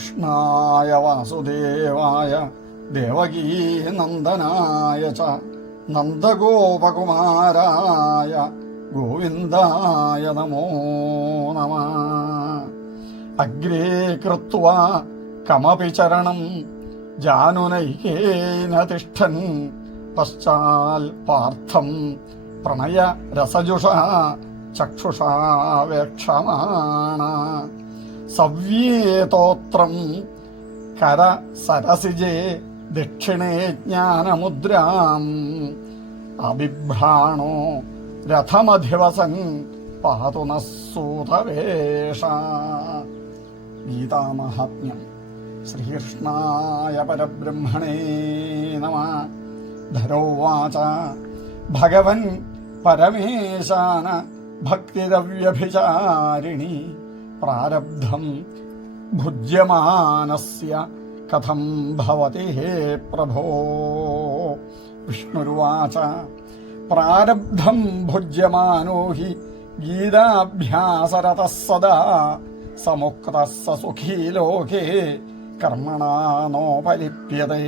കൃഷ്ണായ വാസുദേവായ ദേവകീനന്ദനായ ച നന്ദഗോപകുമാരായ ഗോവിന്ദായ നമോ നമഃ. അഗ്രേ കൃത്വാ കമപി ചരണം ജാനുനൈകേന തിഷ്ഠൻ പശ്ചാൽ പാർത്ഥം പ്രണയരസജുഷാ ചക്ഷുഷാ വേക്ഷമാണ. സവ്യേതോത്രം കരസരസിജേ ദക്ഷിണേ ജ്ഞാനമുദ്രാം അബിഭ്രാണോ രഥമധിവസൻ പാതു നഃ സൂതവേഷ. ഗീതാമഹാത്മ്യം. ശ്രീകൃഷ്ണായ പരബ്രഹ്മണേ നമഃ. ധരോവാച ഭഗവൻ പരമേശാന ഭക്തിരവ്യഭിചാരിണി പ്രാരബ്ധം ഭുജ്യമാനസ്യ കഥം ഭവതി ഹേ പ്രഭോ. വിഷ്ണുരുവാച പ്രാരബ്ധം ഭുജ്യമാനോ ഹി ഗീതാഭ്യാസരതഃ സദാ സമുക്തഃ സ സുഖീ ലോകേ കർമ്മണാ നോപലിപ്യതേ.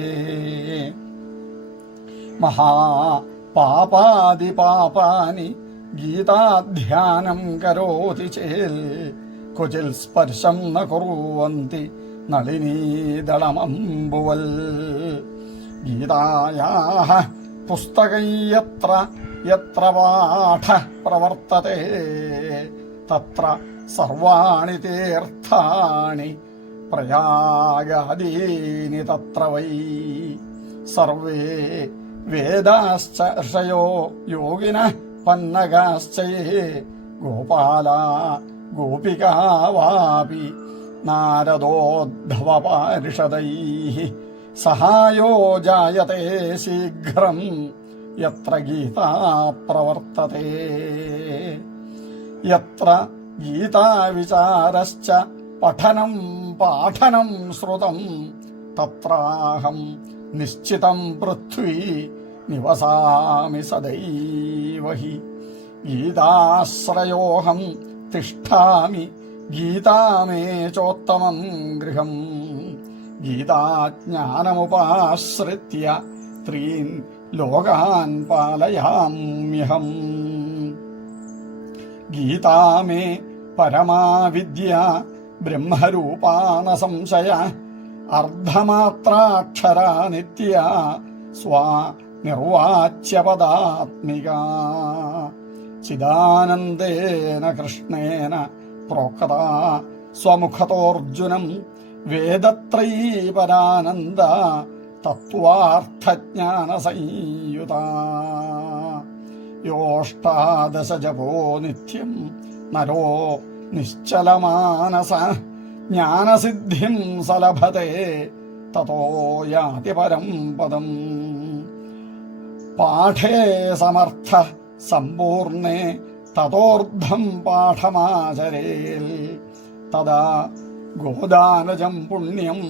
മഹാപാപാദിപാപാനി ഗീതാധ്യാനം കരോതി ചേൽ ക്വചിൽ സ്പർശം ന കുർവന്തി നളിനീദളമംബുവൽ. ഗീതായാഃ പുസ്തകം യത്ര യത്ര പാഠഃ പ്രവർത്തതേ തത്ര സർവാണി തീർത്ഥാണി പ്രയാഗാദീനി തത്ര വൈ. സർവേ വേദാശ്ച ഋഷയോ യോഗിനഃ പന്നഗാശ്ചയേ ഗോപാലാ ഗോപികാ വാപി നാരദോദ്ധവപാരിഷദൈഃ സഹായോ ജായത്തെ ശീഘ്രം യത്ര ഗീതാ പ്രവർത്തതേ. യത്ര ഗീതാവിചാരശ്ച പഠനം പാഠനം ശ്രുതം തത്രാഹം നിശ്ചിതം പൃഥ്വീ നിവസാമി സദൈവ ഹി. ഗീതാശ്രയോഹം തിഷ്ഠാമി ഗീതാ മേ ചോത്തമം ഗൃഹം. ഗീതാജ്ഞാനമുപാശ്രിത്യ ത്രീൻ ലോകാൻ പാലയാമ്യഹം. ഗീതാ മേ പരമാ വിദ്യ ബ്രഹ്മരൂപാ ന സംശയ. അർദ്ധമാത്രാക്ഷരാ നിത്യ സ്വാ നിർവാച്യപദാത്മിക. ചിദാനന്ദേന കൃഷ്ണേന പ്രോക്ത സ്വമുഖതോർജുനം വേദത്രയീപരാനന്ദ തത്വാർത്ഥജ്ഞാനസംയുത. യോഷ്ടാദശ ജപോ നിത്യം നരോ നിശ്ചലമാനസ ജ്ഞാനസിദ്ധിം സലഭത്തെ തതോ യാതി പരം പദം. പാഠേ സമർത്ഥ സമ്പൂർണേ തതോർദ്ധം പാഠമാചരേൽ തദാ ഗോദാനജം പുണ്യം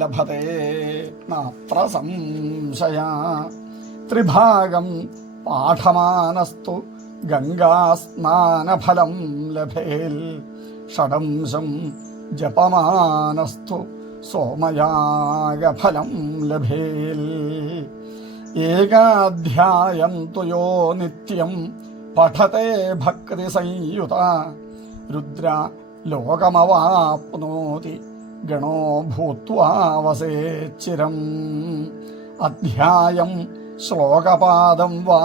ലഭത്തെ നാത്ര സംശയ. ത്രിഭാഗം പാഠമാനസ്തു ഗംഗാസ്നാനഫലം ലഭേൽ. ഷഡംശം ജപമാനസ്തു സോമയാഗഫലം ലഭേൽ. ഏകാധ്യായം തു യോ നിത്യം പഠത്തെ ഭക്തിസംയുത രുദ്ര ലോകമവാപ്നോതി ഗണോ ഭൂത്വാ വസേച്ചിരം. അധ്യായം ശ്ലോകപാദം വാ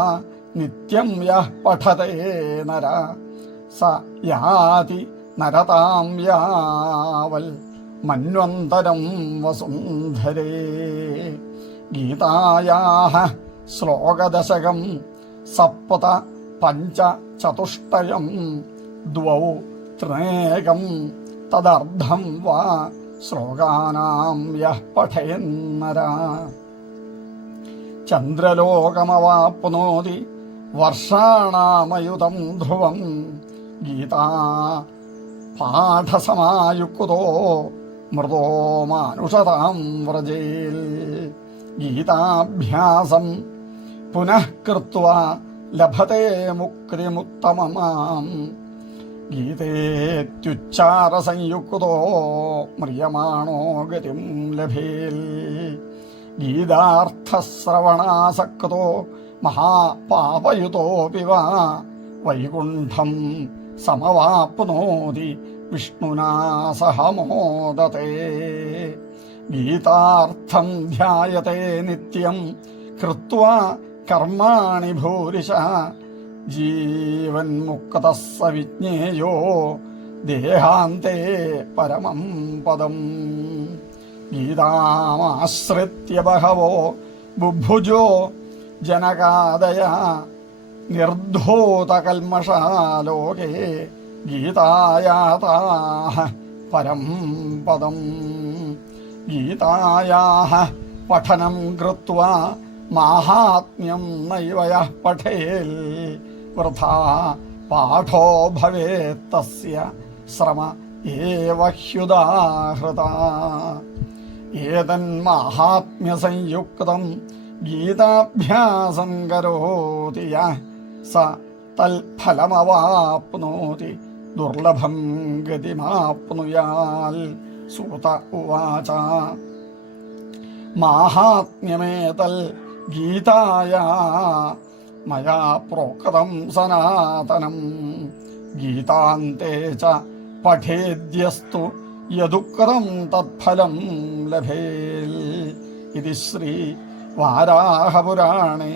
നിത്യം യഃ പഠത്തെ നര സ യാതി നരതാം യാവൽ മന്വന്തരം വസുന്ധരേ. ഗീതായാഃ ശ്ലോകദശകം സപ്ത പഞ്ച ചതുഷ്ടയം ദ്വൗ ത്രിനേകം തദർദ്ധം വാ ശ്ലോകാനാം യഃ പഠേന്നര. ചന്ദ്രലോകമവാപ്നോതി വർഷാണാമയുതം ധ്രുവം. ഗീതാ പാഠസമായുക്തോ മൃദോ മാനുഷതാം വ്രജേൽ. ഗീതാഭ്യാസം പുനഃ കൃത്വാ ലഭത്തെ മുക്തിമുത്തമമാം. ഗീതേത്യുച്ചാരസംയുക്തോ മ്രിയമാണോ ഗതിം ലഭേൽ ഗീതാർത്ഥശ്രവണാസക്തോ മഹാപാപയുതോപി വാ വൈകുണ്ഠം സമവാപ്നോതി വിഷ്ണുനാ സഹ മോദത്തെ ഗീതാർത്ഥം ധ്യായത്തെ നിത്യം കൃത്വാ കർമാണി ഭൂരിശ ജീവന്മുക്തഃ സ വിജ്ഞേയോ ദേഹാന്തേ പരമം പദം ഗീതാമാശ്രിത്യ ബഹവോ ബുഭുജോ ജനകാദയ നിർധൂതകൽമഷാലോകേ ഗീതായാതാഃ പരം പദം ഗീതായാഃ പഠനം കൃത്വാ മാഹാത്മ്യം നൈവ യഃ പഠേൽ വൃഥാ പാഠോ ഭവേത് തസ്യ ശ്രമ ഏവ ഹ്യുദാഹൃതാ ഏതന്മാഹാത്മ്യസംയുക്തം ഗീതാഭ്യാസം കരോതി യഃ സ തൽഫലമവാപ്നോതി ദുർലഭം ഗതിമാപ്നുയാൽ സൂത ഉവാച മാഹാത്മ്യമേതൽ ഗീതായാ മയാ പ്രോക്തം സനാതനം ഗീതാന്തേ ച പഠേദ്യസ്തു യദുക്തം തത്ഫലം ലഭേൽ ഇതി ശ്രീ വാരാഹപുരാണേ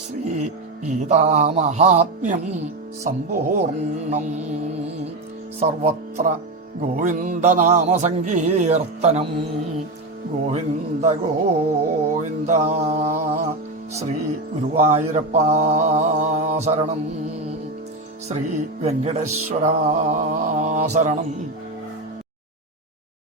ശ്രീ ഗീതാമഹാത്മ്യം സമ്പൂർണം സർവത്ര ഗോവിന്ദനാമസങ്കീർത്തനം ഗോവിന്ദ ഗോവിന്ദ ശ്രീ ഗുരുവായൂരപ്പാ ശരണം ശ്രീ വെങ്കടേശ്വരാ ശരണം